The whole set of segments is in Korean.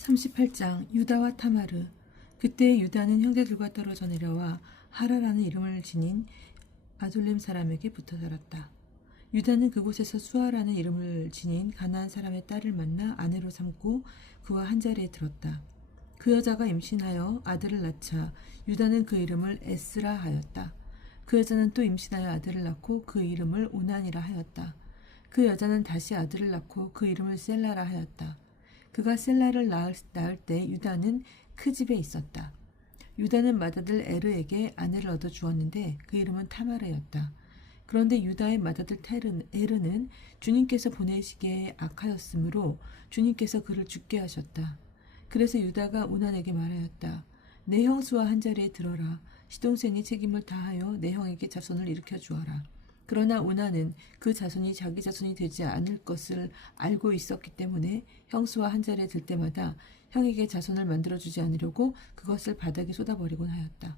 38장 유다와 타마르. 그때 유다는 형제들과 떨어져 내려와 하라라는 이름을 지닌 아둘렘 사람에게 붙어 살았다. 유다는 그곳에서 수아라는 이름을 지닌 가나안 사람의 딸을 만나 아내로 삼고 그와 한자리에 들었다. 그 여자가 임신하여 아들을 낳자 유다는 그 이름을 에스라 하였다. 그 여자는 또 임신하여 아들을 낳고 그 이름을 오난이라 하였다. 그 여자는 다시 아들을 낳고 그 이름을 셀라라 하였다. 그가 셀라를 낳을 때 유다는 그 집에 있었다. 유다는 맏아들 에르에게 아내를 얻어 주었는데 그 이름은 타마르였다. 그런데 유다의 맏아들 에르는 주님께서 보내시기에 악하였으므로 주님께서 그를 죽게 하셨다. 그래서 유다가 오난에게 말하였다. 내 형수와 한자리에 들어라. 시동생이 책임을 다하여 내 형에게 자손을 일으켜 주어라. 그러나 오난은 그 자손이 자기 자손이 되지 않을 것을 알고 있었기 때문에 형수와 한자리에 들 때마다 형에게 자손을 만들어주지 않으려고 그것을 바닥에 쏟아버리곤 하였다.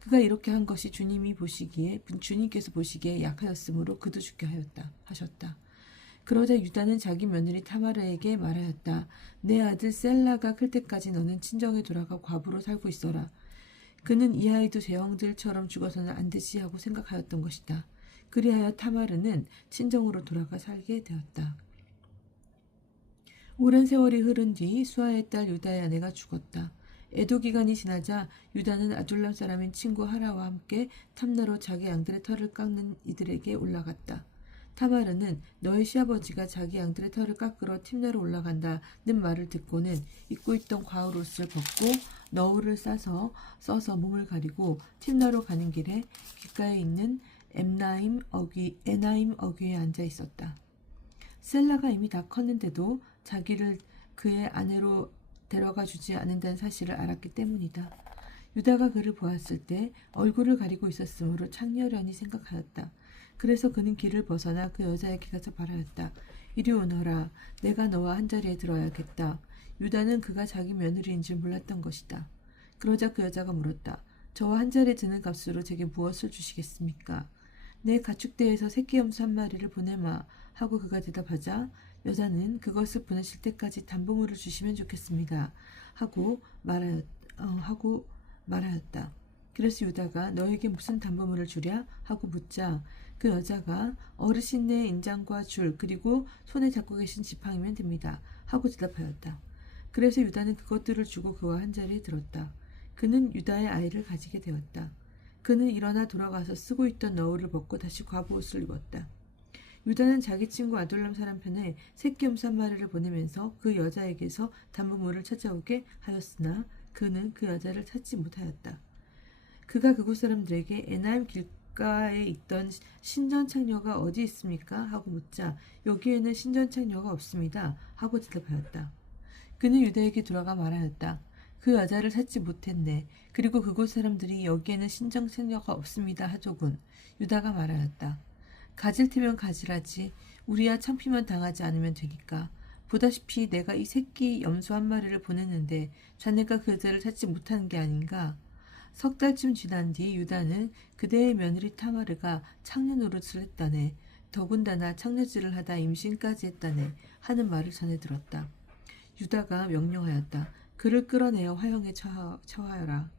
그가 이렇게 한 것이 주님께서 보시기에 약하였으므로 그도 죽게 하셨다. 그러자 유다는 자기 며느리 타마르에게 말하였다. 내 아들 셀라가 클 때까지 너는 친정에 돌아가 과부로 살고 있어라. 그는 이 아이도 제 형들처럼 죽어서는 안 되지 하고 생각하였던 것이다. 그리하여 타마르는 친정으로 돌아가 살게 되었다. 오랜 세월이 흐른 뒤 수아의 딸 유다의 아내가 죽었다. 애도 기간이 지나자 유다는 아둘람 사람인 친구 하라와 함께 탐나로 자기 양들의 털을 깎는 이들에게 올라갔다. 타마르는 너의 시아버지가 자기 양들의 털을 깎으러 팀나로 올라간다는 말을 듣고는 입고 있던 과울 옷을 벗고 너울을 써서 몸을 가리고 팀나로 가는 길에 귓가에 있는 에나임 어귀에 앉아 있었다. 셀라가 이미 다 컸는데도 자기를 그의 아내로 데려가 주지 않는다는 사실을 알았기 때문이다. 유다가 그를 보았을 때 얼굴을 가리고 있었으므로 창렬하니 생각하였다. 그래서 그는 길을 벗어나 그 여자에게 가서 말하였다. 이리 오너라. 내가 너와 한자리에 들어야겠다. 유다는 그가 자기 며느리인 줄 몰랐던 것이다. 그러자 그 여자가 물었다. 저와 한자리에 드는 값으로 제게 무엇을 주시겠습니까? 내 가축대에서 새끼 염소 한 마리를 보내마 하고 그가 대답하자 여자는 그것을 보내실 때까지 담보물을 주시면 좋겠습니다 하고 말하였다. 그래서 유다가 너에게 무슨 담보물을 주랴 하고 묻자 그 여자가 어르신네 인장과 줄 그리고 손에 잡고 계신 지팡이면 됩니다 하고 대답하였다. 그래서 유다는 그것들을 주고 그와 한자리에 들었다. 그는 유다의 아이를 가지게 되었다. 그는 일어나 돌아가서 쓰고 있던 너울을 벗고 다시 과부옷을 입었다. 유다는 자기 친구 아둘람 사람 편에 새끼 염소 한 마리를 보내면서 그 여자에게서 담보물을 찾아오게 하였으나 그는 그 여자를 찾지 못하였다. 그가 그곳 사람들에게 에나임 길가에 있던 신전창녀가 어디 있습니까? 하고 묻자 여기에는 신전창녀가 없습니다 하고 대답하였다. 그는 유다에게 돌아가 말하였다. 그 여자를 찾지 못했네. 그리고 그곳 사람들이 여기에는 신전창녀가 없습니다 하더군. 유다가 말하였다. 가질 테면 가지라지. 우리야 창피만 당하지 않으면 되니까. 보다시피 내가 이 새끼 염소 한 마리를 보냈는데 자네가 그 여자를 찾지 못하는 게 아닌가? 석 달쯤 지난 뒤 유다는 그대의 며느리 타마르가 창녀 노릇을 했다네. 더군다나 창녀질을 하다 임신까지 했다네. 하는 말을 전해 들었다. 유다가 명령하였다. 그를 끌어내어 화형에 처하여라.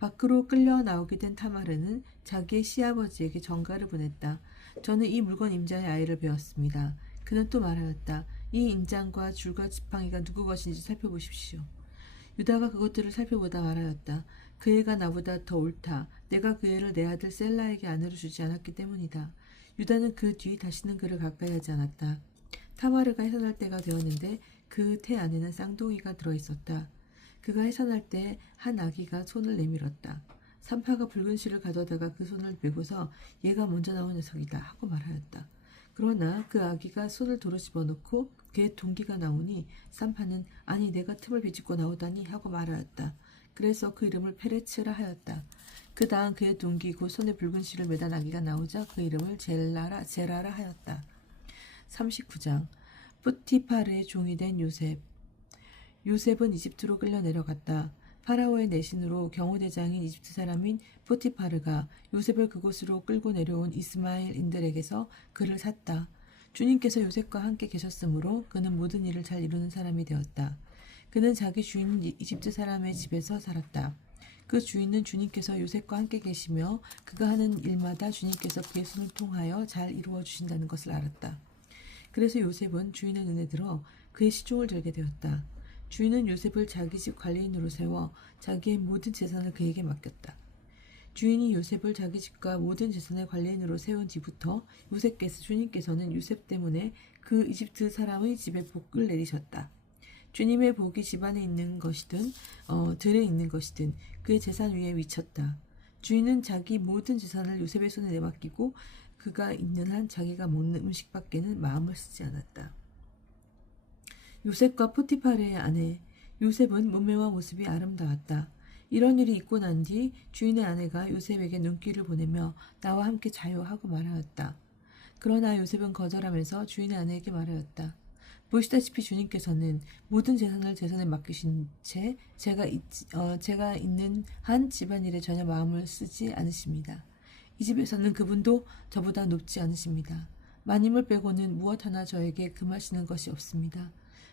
밖으로 끌려 나오게 된 타마르는 자기의 시아버지에게 전가를 보냈다. 저는 이 물건 임자의 아이를 배웠습니다. 그는 또 말하였다. 이 인장과 줄과 지팡이가 누구 것인지 살펴보십시오. 유다가 그것들을 살펴보다 말하였다. 그 애가 나보다 더 옳다. 내가 그 애를 내 아들 셀라에게 아내로 주지 않았기 때문이다. 유다는 그 뒤 다시는 그를 가까이 하지 않았다. 타마르가 해산할 때가 되었는데 그 태 안에는 쌍둥이가 들어있었다. 그가 해산할 때 한 아기가 손을 내밀었다. 산파가 붉은 실을 가져다가 그 손을 메고서 얘가 먼저 나온 녀석이다 하고 말하였다. 그러나 그 아기가 손을 도로 집어넣고 그의 동기가 나오니 산파는 아니 내가 틈을 비집고 나오다니 하고 말하였다. 그래서 그 이름을 페레츠라 하였다. 그 다음 그의 동기 곧 손에 붉은 실을 매단 아기가 나오자 그 이름을 제라라 하였다. 39장 푸티파르의 종이 된 요셉. 요셉은 이집트로 끌려 내려갔다. 파라오의 내신으로 경호대장인 이집트 사람인 포티파르가 요셉을 그곳으로 끌고 내려온 이스마엘인들에게서 그를 샀다. 주님께서 요셉과 함께 계셨으므로 그는 모든 일을 잘 이루는 사람이 되었다. 그는 자기 주인 이집트 사람의 집에서 살았다. 그 주인은 주님께서 요셉과 함께 계시며 그가 하는 일마다 주님께서 그의 손을 통하여 잘 이루어 주신다는 것을 알았다. 그래서 요셉은 주인의 눈에 들어 그의 시종을 들게 되었다. 주인은 요셉을 자기 집 관리인으로 세워 자기의 모든 재산을 그에게 맡겼다. 주인이 요셉을 자기 집과 모든 재산의 관리인으로 세운 뒤부터 주님께서는 요셉 때문에 그 이집트 사람의 집에 복을 내리셨다. 주님의 복이 집안에 있는 것이든 들에 있는 것이든 그의 재산 위에 미쳤다. 주인은 자기 모든 재산을 요셉의 손에 내맡기고 그가 있는 한 자기가 먹는 음식밖에는 마음을 쓰지 않았다. 요셉과 포티파르의 아내 요셉은 몸매와 모습이 아름다웠다. 이런 일이 있고 난 뒤 주인의 아내가 요셉에게 눈길을 보내며 나와 함께 자요 하고 말하였다. 그러나 요셉은 거절하면서 주인의 아내에게 말하였다. 보시다시피 주님께서는 모든 재산을 제 손에 맡기신 채 제가 있는 한 집안일에 전혀 마음을 쓰지 않으십니다. 이 집에서는 그분도 저보다 높지 않으십니다. 마님을 빼고는 무엇 하나 저에게 금하시는 것이 없습니다.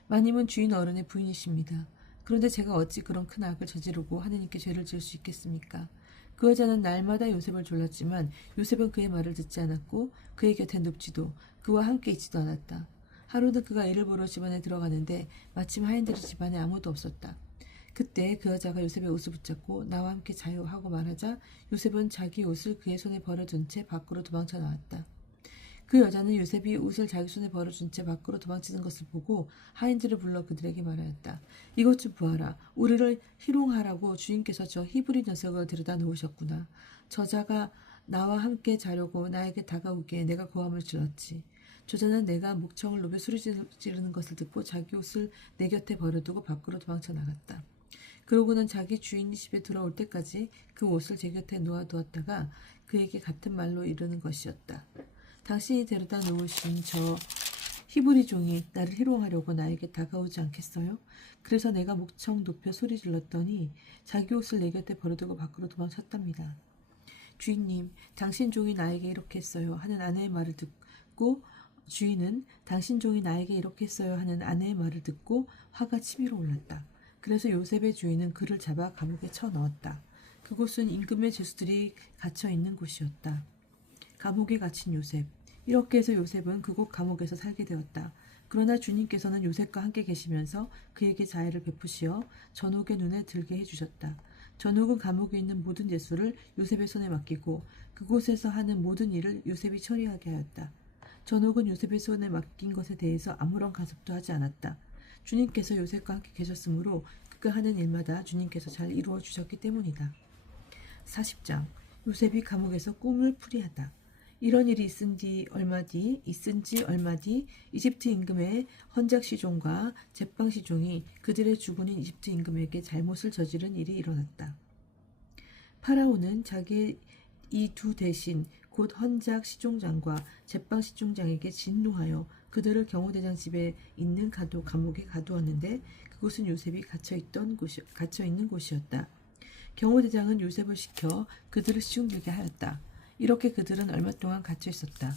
마님은 주인 어른의 부인이십니다. 그런데 제가 어찌 그런 큰 악을 저지르고 하느님께 죄를 지을 수 있겠습니까? 그 여자는 날마다 요셉을 졸랐지만 요셉은 그의 말을 듣지 않았고 그의 곁에 눕지도 그와 함께 있지도 않았다. 하루는 그가 일을 보러 집안에 들어가는데 마침 하인들이 집안에 아무도 없었다. 그때 그 여자가 요셉의 옷을 붙잡고 나와 함께 자요 하고 말하자 요셉은 자기 옷을 그의 손에 벌어둔 채 밖으로 도망쳐 나왔다. 그 여자는 요셉이 옷을 자기 손에 벌어준 채 밖으로 도망치는 것을 보고 하인들을 불러 그들에게 말하였다. 이것 좀 보아라. 우리를 희롱하라고 주인께서 저 히브리 녀석을 데려다 놓으셨구나. 저자가 나와 함께 자려고 나에게 다가오기에 내가 고함을 질렀지. 저자는 내가 목청을 높여 소리 지르는 것을 듣고 자기 옷을 내 곁에 버려두고 밖으로 도망쳐 나갔다. 그러고는 자기 주인이 집에 들어올 때까지 그 옷을 제 곁에 놓아두었다가 그에게 같은 말로 이르는 것이었다. 당신이 데려다 놓으신 저 히브리 종이 나를 희롱하려고 나에게 다가오지 않겠어요? 그래서 내가 목청 높여 소리 질렀더니 자기 옷을 내 곁에 버려두고 밖으로 도망쳤답니다. 주인님, 당신 종이 나에게 이렇게 했어요 하는 아내의 말을 듣고 주인은 당신 종이 나에게 이렇게 했어요 하는 아내의 말을 듣고 화가 치밀어 올랐다. 그래서 요셉의 주인은 그를 잡아 감옥에 쳐넣었다. 그곳은 임금의 죄수들이 갇혀 있는 곳이었다. 감옥에 갇힌 요셉. 이렇게 해서 요셉은 그곳 감옥에서 살게 되었다. 그러나 주님께서는 요셉과 함께 계시면서 그에게 자애를 베푸시어 전옥의 눈에 들게 해주셨다. 전옥은 감옥에 있는 모든 죄수를 요셉의 손에 맡기고 그곳에서 하는 모든 일을 요셉이 처리하게 하였다. 전옥은 요셉의 손에 맡긴 것에 대해서 아무런 간섭도 하지 않았다. 주님께서 요셉과 함께 계셨으므로 그가 하는 일마다 주님께서 잘 이루어 주셨기 때문이다. 40장. 요셉이 감옥에서 꿈을 풀이하다. 이런 일이 있은 지 얼마 뒤 이집트 임금의 헌작시종과 제빵시종이 그들의 주군인 이집트 임금에게 잘못을 저지른 일이 일어났다. 파라오는 자기의 이 두 대신 곧 헌작시종장과 제빵시종장에게 진노하여 그들을 경호대장 집에 있는 감옥에 가두었는데 그곳은 요셉이 갇혀 있는 곳이었다. 경호대장은 요셉을 시켜 그들을 시중들게 하였다. 이렇게 그들은 얼마 동안 갇혀 있었다.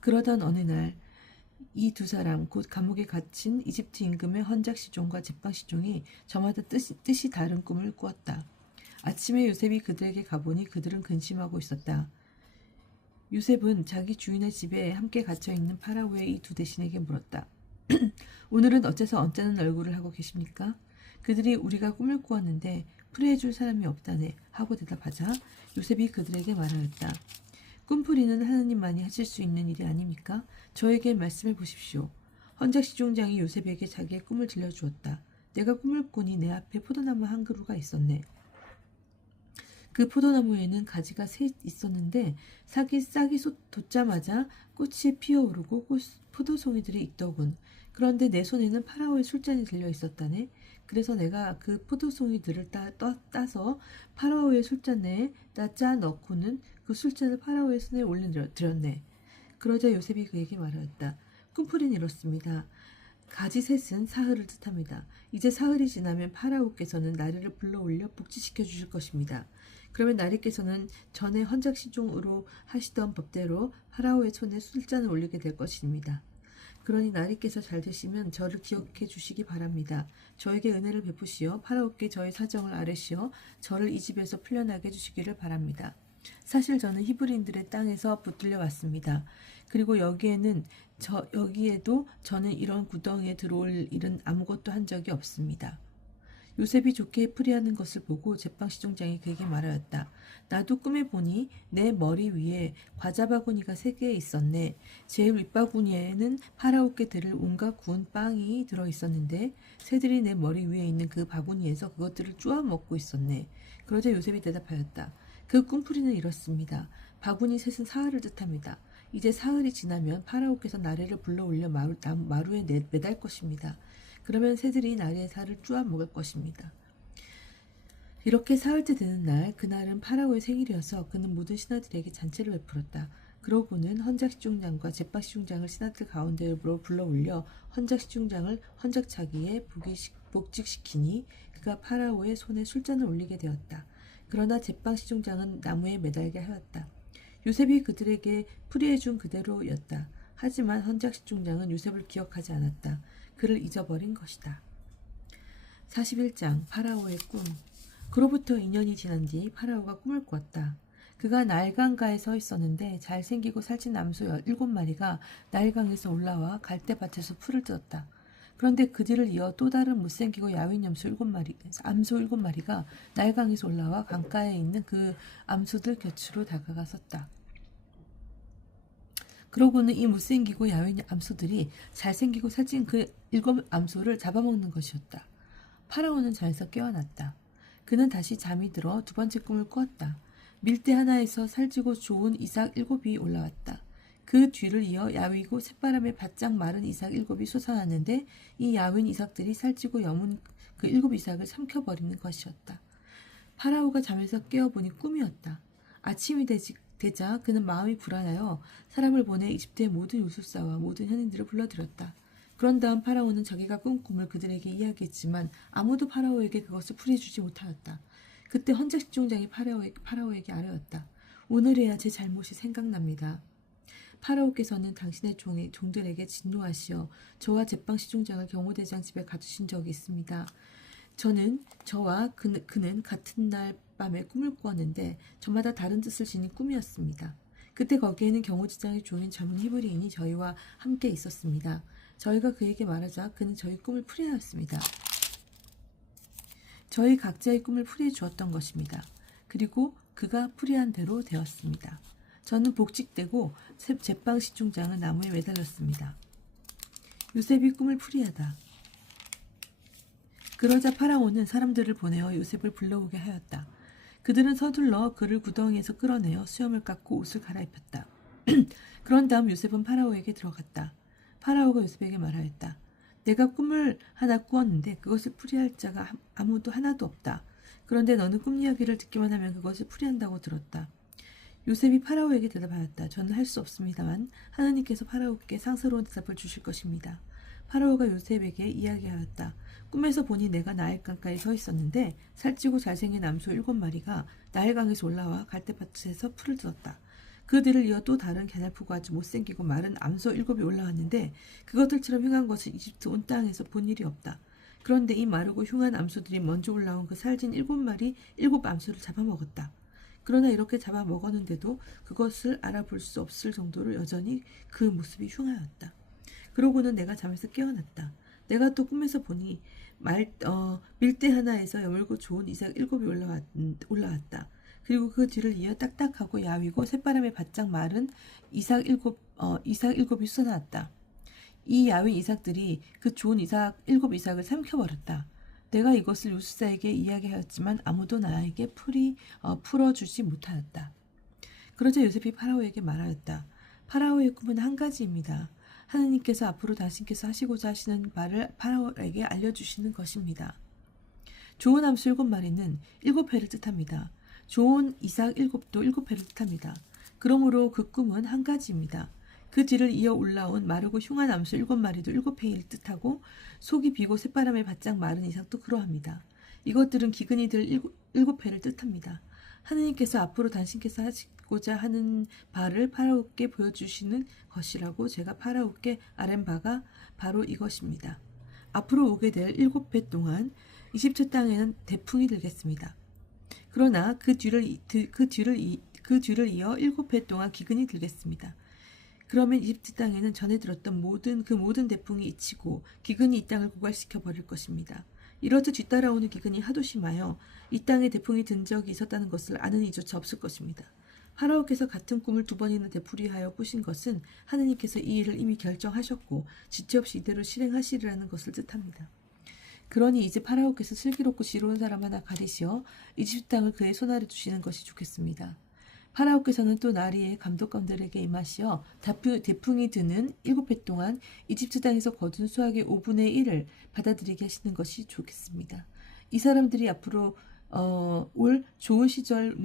그러던 어느 날 이 두 사람 곧 감옥에 갇힌 이집트 임금의 헌작시종과 제빵시종이 저마다 뜻이 다른 꿈을 꾸었다. 아침에 요셉이 그들에게 가보니 그들은 근심하고 있었다. 요셉은 자기 주인의 집에 함께 갇혀있는 파라오의 이 두 대신에게 물었다. 오늘은 어째서 언짢은 얼굴을 하고 계십니까? 그들이 우리가 꿈을 꾸었는데 풀이해줄 사람이 없다네 하고 대답하자 요셉이 그들에게 말하였다. 꿈풀이는 하느님만이 하실 수 있는 일이 아닙니까? 저에게 말씀해 보십시오. 헌작시종장이 요셉에게 자기의 꿈을 들려주었다. 내가 꿈을 꾸니 내 앞에 포도나무 한 그루가 있었네. 그 포도나무에는 가지가 셋 있었는데 싹이 돋자마자 꽃이 피어오르고 포도송이들이 있더군. 그런데 내 손에는 파라오의 술잔이 들려 있었다네. 그래서 내가 그 포도송이들을 따서 파라오의 술잔에 짜 넣고는 그 술잔을 파라오의 손에 올려드렸네. 그러자 요셉이 그에게 말하였다. 꿈풀이는 이렇습니다. 가지 셋은 사흘을 뜻합니다. 이제 사흘이 지나면 파라오께서는 나리를 불러올려 복지시켜 주실 것입니다. 그러면 나리께서는 전에 헌작시종으로 하시던 법대로 파라오의 손에 술잔을 올리게 될 것입니다. 그러니 나리께서 잘 되시면 저를 기억해 주시기 바랍니다. 저에게 은혜를 베푸시어 파라오께 저의 사정을 아뢰시어 저를 이 집에서 풀려나게 해주시기를 바랍니다. 사실 저는 히브리인들의 땅에서 붙들려 왔습니다. 그리고 여기에도 저는 이런 구덩이에 들어올 일은 아무것도 한 적이 없습니다. 요셉이 좋게 풀이하는 것을 보고 제빵시종장이 그에게 말하였다. 나도 꿈에 보니 내 머리 위에 과자 바구니가 3개 있었네. 제일 윗바구니에는 파라오께 드릴 온갖 구운 빵이 들어있었는데 새들이 내 머리 위에 있는 그 바구니에서 그것들을 쪼아 먹고 있었네. 그러자 요셉이 대답하였다. 그 꿈풀이는 이렇습니다. 바구니 셋은 사흘을 뜻합니다. 이제 사흘이 지나면 파라오께서 나리를 불러올려 마루에 매달 것입니다. 그러면 새들이 나리의 살을 쪼아 먹을 것입니다. 이렇게 사흘째 되는 날, 그날은 파라오의 생일이어서 그는 모든 신하들에게 잔치를 베풀었다. 그러고는 헌작시중장과 제빵시중장을 신하들 가운데로 불러올려 헌작시중장을 헌작차기에 복직시키니 그가 파라오의 손에 술잔을 올리게 되었다. 그러나 제빵시중장은 나무에 매달게 하였다. 요셉이 그들에게 풀이해준 그대로였다. 하지만 헌작시중장은 요셉을 기억하지 않았다. 그를 잊어버린 것이다. 41장 파라오의 꿈. 그로부터 2년이 지난 뒤 파라오가 꿈을 꾸었다. 그가 나일강가에 서 있었는데 잘생기고 살찐 암소 7마리가 나일강에서 올라와 갈대밭에서 풀을 뜯었다. 그런데 그 뒤를 이어 또 다른 못생기고 야윈 암소 7마리가 나일강에서 올라와 강가에 있는 그 암소들 곁으로 다가갔었다. 그러고는 이 못생기고 야윈 암소들이 잘생기고 살찐 그 7암소를 잡아먹는 것이었다. 파라오는 잠에서 깨어났다. 그는 다시 잠이 들어 두 번째 꿈을 꾸었다. 밀대 하나에서 살찌고 좋은 이삭 7이 올라왔다. 그 뒤를 이어 야위고 새바람에 바짝 마른 이삭 7이 솟아났는데 이 야윈 이삭들이 살찌고 여문 그 7이삭을 삼켜버리는 것이었다. 파라오가 잠에서 깨어보니 꿈이었다. 아침이 되자 그는 마음이 불안하여 사람을 보내 이집트의 모든 요술사와 모든 현인들을 불러들였다. 그런 다음 파라오는 자기가 꾼 꿈을 그들에게 이야기했지만 아무도 파라오에게 그것을 풀이해주지 못하였다. 그때 헌작시종장이 파라오에게 아뢰었다. 오늘에야 제 잘못이 생각납니다. 파라오께서는 당신의 종들에게 진노하시어 저와 제빵시종장을 경호대장 집에 가두신 적이 있습니다. 저와 그는 같은 날 밤에 꿈을 꾸었는데 저마다 다른 뜻을 지닌 꿈이었습니다. 그때 거기에는 경호지장의 종인 젊은 히브리인이 저희와 함께 있었습니다. 저희가 그에게 말하자 그는 저희 꿈을 풀이하였습니다. 저희 각자의 꿈을 풀이해 주었던 것입니다. 그리고 그가 풀이한 대로 되었습니다. 저는 복직되고 제빵시중장은 나무에 매달렸습니다. 요셉이 꿈을 풀이하다. 그러자 파라오는 사람들을 보내어 요셉을 불러오게 하였다. 그들은 서둘러 그를 구덩이에서 끌어내어 수염을 깎고 옷을 갈아입혔다. 그런 다음 요셉은 파라오에게 들어갔다. 파라오가 요셉에게 말하였다. 내가 꿈을 하나 꾸었는데 그것을 풀이할 자가 아무도 하나도 없다. 그런데 너는 꿈 이야기를 듣기만 하면 그것을 풀이한다고 들었다. 요셉이 파라오에게 대답하였다. 저는 할 수 없습니다만 하나님께서 파라오께 상스러운 대답을 주실 것입니다. 파라오가 요셉에게 이야기하였다. 꿈에서 보니 내가 나일강가에 서 있었는데 살찌고 잘생긴 암소 7마리가 나일강에서 올라와 갈대밭에서 풀을 뜯었다. 그들을 이어 또 다른 개날프고 아주 못생기고 마른 암소 7이 올라왔는데 그것들처럼 흉한 것은 이집트 온 땅에서 본 일이 없다. 그런데 이 마르고 흉한 암소들이 먼저 올라온 그 살찐 7마리 7암소를 잡아먹었다. 그러나 이렇게 잡아먹었는데도 그것을 알아볼 수 없을 정도로 여전히 그 모습이 흉하였다. 그러고는 내가 잠에서 깨어났다. 내가 또 꿈에서 보니 밀대 하나에서 여물고 좋은 이삭 7이 올라왔다. 그리고 그 뒤를 이어 딱딱하고 야위고 새바람에 바짝 마른 이삭 7이 쏟아났다. 이 야윈 이삭들이 그 좋은 이삭 7이삭을 삼켜버렸다. 내가 이것을 요술사에게 이야기하였지만 아무도 나에게 풀어주지 못하였다. 그러자 요셉이 파라오에게 말하였다. 파라오의 꿈은 한 가지입니다. 하느님께서 앞으로 당신께서 하시고자 하시는 바를 파라오에게 알려주시는 것입니다. 좋은 암소 7마리는 7회를 뜻합니다. 좋은 이삭 7도 7회를 뜻합니다. 그러므로 그 꿈은 한 가지입니다. 그 뒤를 이어 올라온 마르고 흉한 암소 7마리도 7회를 뜻하고 속이 비고 새바람에 바짝 마른 이삭도 그러합니다. 이것들은 기근이들 7회를 뜻합니다. 하느님께서 앞으로 당신께서 하시고자 하는 바를 파라오께 보여주시는 것이라고 제가 파라오께 아랜 바가 바로 이것입니다. 앞으로 오게 될 7해 동안 이집트 땅에는 대풍이 들겠습니다. 그러나 그 뒤를 이어 7해 동안 기근이 들겠습니다. 그러면 이집트 땅에는 전에 들었던 모든 대풍이 잊히고 기근이 이 땅을 고갈시켜 버릴 것입니다. 이렇듯 뒤따라오는 기근이 하도 심하여 이 땅에 대풍이 든 적이 있었다는 것을 아는 이조차 없을 것입니다. 파라오께서 같은 꿈을 2번이나 되풀이하여 꾸신 것은 하느님께서 이 일을 이미 결정하셨고 지체 없이 이대로 실행하시리라는 것을 뜻합니다. 그러니 이제 파라오께서 슬기롭고 지혜로운 사람 하나 가리시어 이집트 땅을 그의 손 아래 두시는 것이 좋겠습니다. 파라오께서는 또 나리의 감독관들에게 임하시어 대풍이 드는 7해 동안 이집트 땅에서 거둔 수확의 5분의 1을 받아들이게 하시는 것이 좋겠습니다. 이 사람들이 앞으로 올 좋은 시절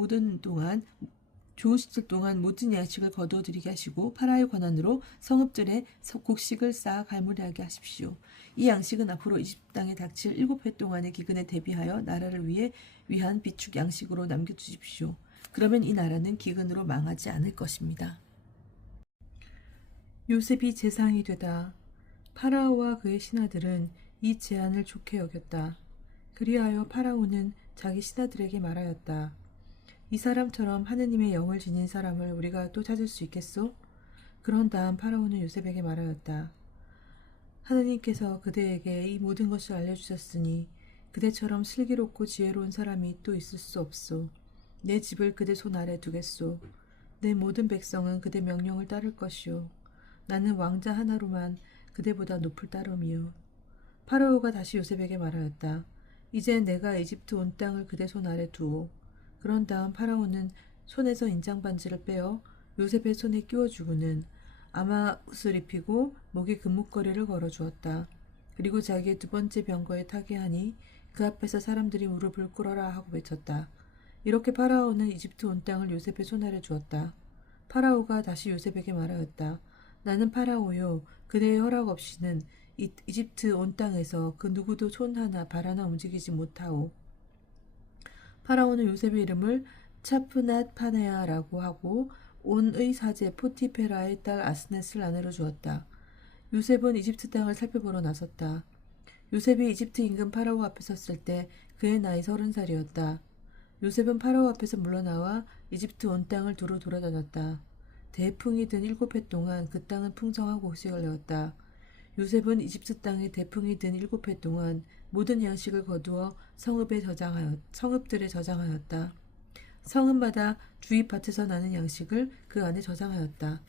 동안 모든 양식을 거두어 드리게 하시고 파라오의 권한으로 성읍들의 곡식을 쌓아 갈무리하게 하십시오. 이 양식은 앞으로 이집트 땅에 닥칠 7해 동안의 기근에 대비하여 나라를 위한 비축 양식으로 남겨두십시오. 그러면 이 나라는 기근으로 망하지 않을 것입니다. 요셉이 재상이 되다. 파라오와 그의 신하들은 이 제안을 좋게 여겼다. 그리하여 파라오는 자기 신하들에게 말하였다. 이 사람처럼 하느님의 영을 지닌 사람을 우리가 또 찾을 수 있겠소? 그런 다음 파라오는 요셉에게 말하였다. 하느님께서 그대에게 이 모든 것을 알려주셨으니 그대처럼 슬기롭고 지혜로운 사람이 또 있을 수 없소. 내 집을 그대 손 아래 두겠소. 내 모든 백성은 그대 명령을 따를 것이오. 나는 왕자 하나로만 그대보다 높을 따름이요. 파라오가 다시 요셉에게 말하였다. 이제 내가 이집트 온 땅을 그대 손 아래 두오. 그런 다음 파라오는 손에서 인장반지를 빼어 요셉의 손에 끼워주고는 아마옷을 입히고 목에 금목걸이를 걸어주었다. 그리고 자기의 2번째 병거에 타게 하니 그 앞에서 사람들이 무릎을 꿇어라 하고 외쳤다. 이렇게 파라오는 이집트 온 땅을 요셉의 손 아래 주었다. 파라오가 다시 요셉에게 말하였다. 나는 파라오요. 그대의 허락 없이는 이집트 온 땅에서 그 누구도 손 하나 발 하나 움직이지 못하오. 파라오는 요셉의 이름을 차프낫 파네아라고 하고 온의 사제 포티페라의 딸 아스넷을 아내로 주었다. 요셉은 이집트 땅을 살펴보러 나섰다. 요셉이 이집트 임금 파라오 앞에 섰을 때 그의 나이 30살이었다. 요셉은 파라오 앞에서 물러나와 이집트 온 땅을 두루 돌아다녔다. 대풍이 든 7해 동안 그 땅은 풍성한 곡식을 내었다. 요셉은 이집트 땅에 대풍이 든 7해 동안 모든 양식을 거두어 성읍들에 저장하였다. 성읍마다 주위 밭에서 나는 양식을 그 안에 저장하였다.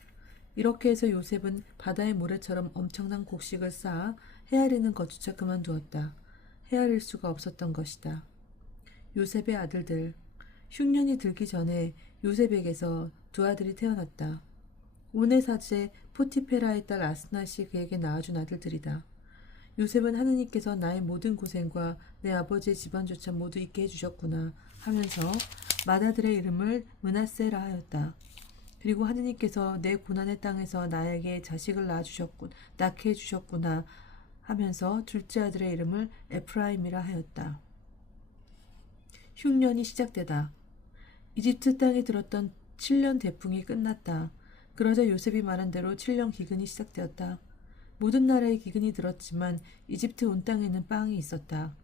이렇게 해서 요셉은 바다의 모래처럼 엄청난 곡식을 쌓아 헤아리는 것조차 그만두었다. 헤아릴 수가 없었던 것이다. 요셉의 아들들. 흉년이 들기 전에 요셉에게서 2 아들이 태어났다. 온의 사제 포티페라의 딸 아스낫이 그에게 낳아준 아들들이다. 요셉은 하느님께서 나의 모든 고생과 내 아버지의 집안조차 모두 잊게 해주셨구나 하면서 맏아들의 이름을 므낫세라 하였다. 그리고 하느님께서 내 고난의 땅에서 나에게 자식을 낳게 해주셨구나 하면서 둘째 아들의 이름을 에프라임이라 하였다. 흉년이 시작되다. 이집트 땅에 들었던 7년 대풍이 끝났다. 그러자 요셉이 말한 대로 7년 기근이 시작되었다. 모든 나라에 기근이 들었지만 이집트 온 땅에는 빵이 있었다.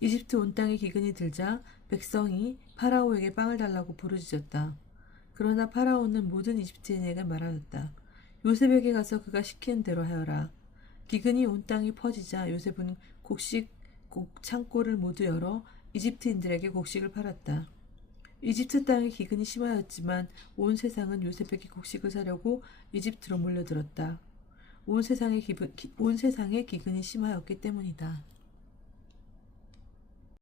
이집트 온 땅에 기근이 들자 백성이 파라오에게 빵을 달라고 부르짖었다. 그러나 파라오는 모든 이집트인에게 말하였다. 요셉에게 가서 그가 시키는 대로 하여라. 기근이 온 땅에 퍼지자 요셉은 창고를 모두 열어 이집트인들에게 곡식을 팔았다. 이집트 땅의 기근이 심하였지만 온 세상은 요셉에게 곡식을 사려고 이집트로 몰려들었다. 온 세상의 기근이 심하였기 때문이다.